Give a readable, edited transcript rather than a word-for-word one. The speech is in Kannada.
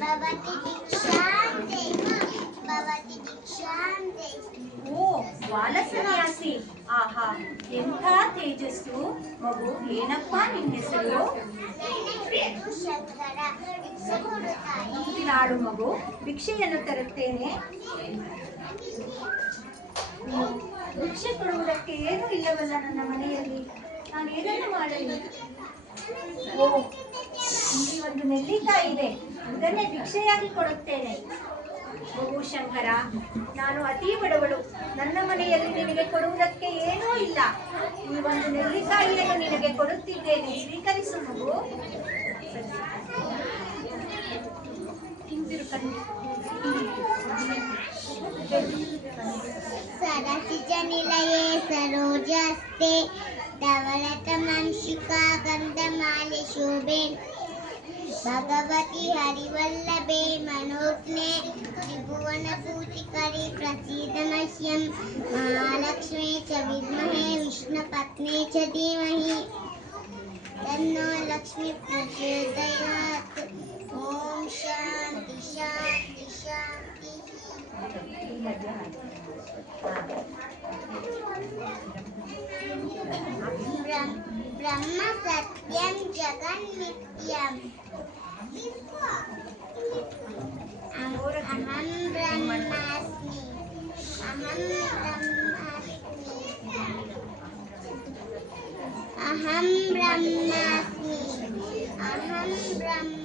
भवति दीक्षान्ते भवति दीक्षान्ते ಓ ಬಾಲಸನ್ಯಾಸಿ, ಆಹಾ ಎಂಥ ತೇಜಸ್ಸು. ಮಗು, ಏನಪ್ಪ ನಿನ್ನ ಹೆಸರು? ಶಂಕರ ಭಿಕ್ಷೆ ಕೊಡುತ್ತಾಯಿ. ನಾಡು ಮಗು, ಭಿಕ್ಷೆಯನ್ನು ತರುತ್ತೇನೆ. ಭಿಕ್ಷೆ ಕೊಡುವುದಕ್ಕೆ ಏನೂ ಇಲ್ಲವಲ್ಲ ನನ್ನ ಮನೆಯಲ್ಲಿ, ನಾನು ಏನನ್ನು ಮಾಡಲಿ? ಓ, ಇಲ್ಲಿ ಒಂದು ನೆಲ್ಲಿಕಾಯಿ ಇದೆ, ಅದನ್ನೇ ಭಿಕ್ಷೆಯಾಗಿ ಕೊಡುತ್ತೇನೆ. ಮಗು ಶಂಕರ, ನಾನು ಅತೀ ಬಡವಳು, ನನ್ನ ಮನೆಯಲ್ಲಿ ನಿನಗೆ ಕೊಡುವುದಕ್ಕೆ ಏನೂ ಇಲ್ಲ. ಈ ಒಂದು ನೆಲ್ಲಿಕಾಯಿಯನ್ನು ನಿನಗೆ ಕೊಡುತ್ತಿದ್ದೇನೆ, ಸ್ವೀಕರಿಸು ಮಗು. ಹಿಂದಿರು ಕಣ್ಣು. सरसिजनिलये सरोजस्ते धवलतमंशिका गन्धमाले शोभे भगवती हरिवल्लभे मनोज्ञे त्रिभुवनपूजिकरे प्रसीद मह्यं महालक्ष्मी च विद्महे विष्णुपत्नी च धीमहि तन्नो लक्ष्मी प्रचोदयात्। ओम शांति शांति शांति। ब्रह्म सत्यं जगन्मिथ्यम्। अहं ब्रह्मास्मि अहं ब्रह्मास्मि अहं ब्रह्म